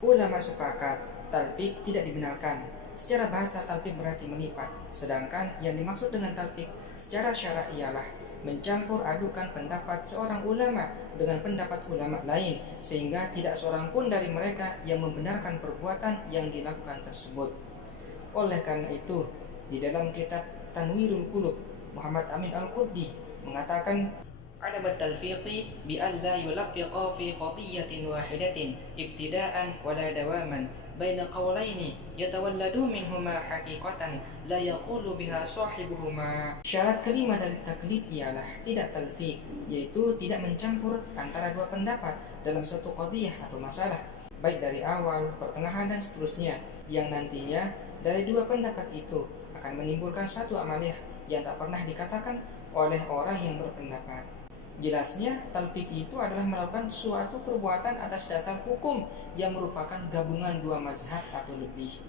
Ulama sepakat, talfik tidak dibenarkan. Secara bahasa talfik berarti menipat, sedangkan yang dimaksud dengan talfik secara syara ialah mencampur adukan pendapat seorang ulama dengan pendapat ulama lain, sehingga tidak seorang pun dari mereka yang membenarkan perbuatan yang dilakukan tersebut. Oleh karena itu, di dalam kitab Tanwirul Qulub, Muhammad Amin Al-Qurdi mengatakan عدم التلفيق بأن لا يلفق في قضية واحدة ابتداء ولا دواما بين قولين يتولد منهما حقيقة لا يقول بها صاحبهما. Syarat kelima dari taklid ialah tidak talfiq, yaitu tidak mencampur antara dua pendapat dalam satu qadiyah atau masalah, baik dari awal, pertengahan dan seterusnya, yang nantinya dari dua pendapat itu akan menimbulkan satu amaliyah yang tak pernah dikatakan oleh orang yang berpendapat. Jelasnya, talfik itu adalah melakukan suatu perbuatan atas dasar hukum yang merupakan gabungan dua mazhab atau lebih.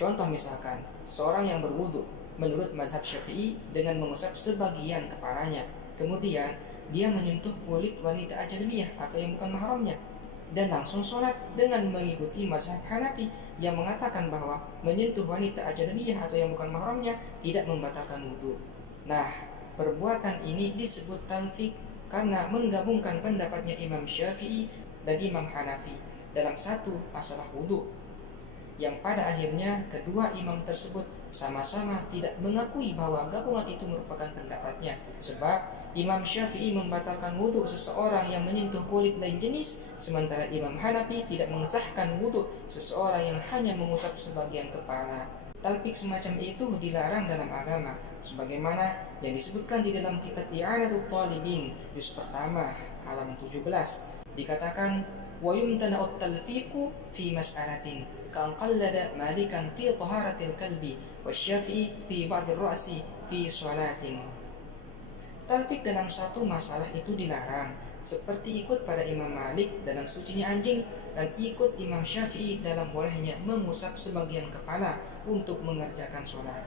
Contoh misalkan, seorang yang berwudu menurut mazhab Syafi'i dengan mengusap sebagian kepalanya, kemudian dia menyentuh kulit wanita ajnabiyah atau yang bukan mahramnya, dan langsung sholat dengan mengikuti mazhab Hanafi yang mengatakan bahwa menyentuh wanita ajnabiyah atau yang bukan mahramnya tidak membatalkan wudu. Nah, perbuatan ini disebut talfik karena menggabungkan pendapatnya Imam Syafi'i dan Imam Hanafi dalam satu masalah wudu, yang pada akhirnya kedua imam tersebut sama-sama tidak mengakui bahwa gabungan itu merupakan pendapatnya, sebab Imam Syafi'i membatalkan wudu seseorang yang menyentuh kulit lain jenis, sementara Imam Hanafi tidak mengesahkan wudu seseorang yang hanya mengusap sebagian kepala. Talfik semacam itu dilarang dalam agama, sebagaimana yang disebutkan di dalam kitab I'anatul Talibin juz pertama halaman 17. Dikatakan, wa yumtana'ut talfiqu fi mas'alatin ka'an qallada malikan fi taharatil kalbi wa syafi'i fi ba'dir ra'si fi sholatin. Talfik dalam satu masalah itu dilarang, seperti ikut pada Imam Malik dalam sucinya anjing dan ikut Imam Syafi'i dalam bolehnya mengusap sebagian kepala untuk mengerjakan sholat.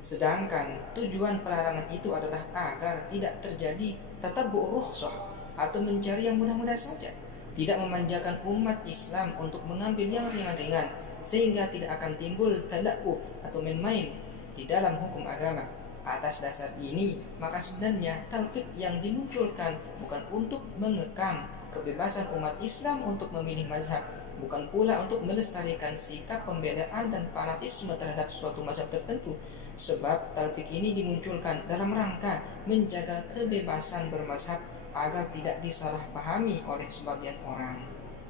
Sedangkan tujuan pelarangan itu adalah agar tidak terjadi tatabbu' rukhsah atau mencari yang mudah-mudah saja, tidak memanjakan umat Islam untuk mengambil yang ringan-ringan, sehingga tidak akan timbul tala'uf atau main-main di dalam hukum agama. Atas dasar ini, maka sebenarnya talfik yang dimunculkan bukan untuk mengekang kebebasan umat Islam untuk memilih mazhab, bukan pula untuk melestarikan sikap pembelaan dan fanatisme terhadap suatu mazhab tertentu, sebab talfik ini dimunculkan dalam rangka menjaga kebebasan bermazhab agar tidak disalahpahami oleh sebagian orang.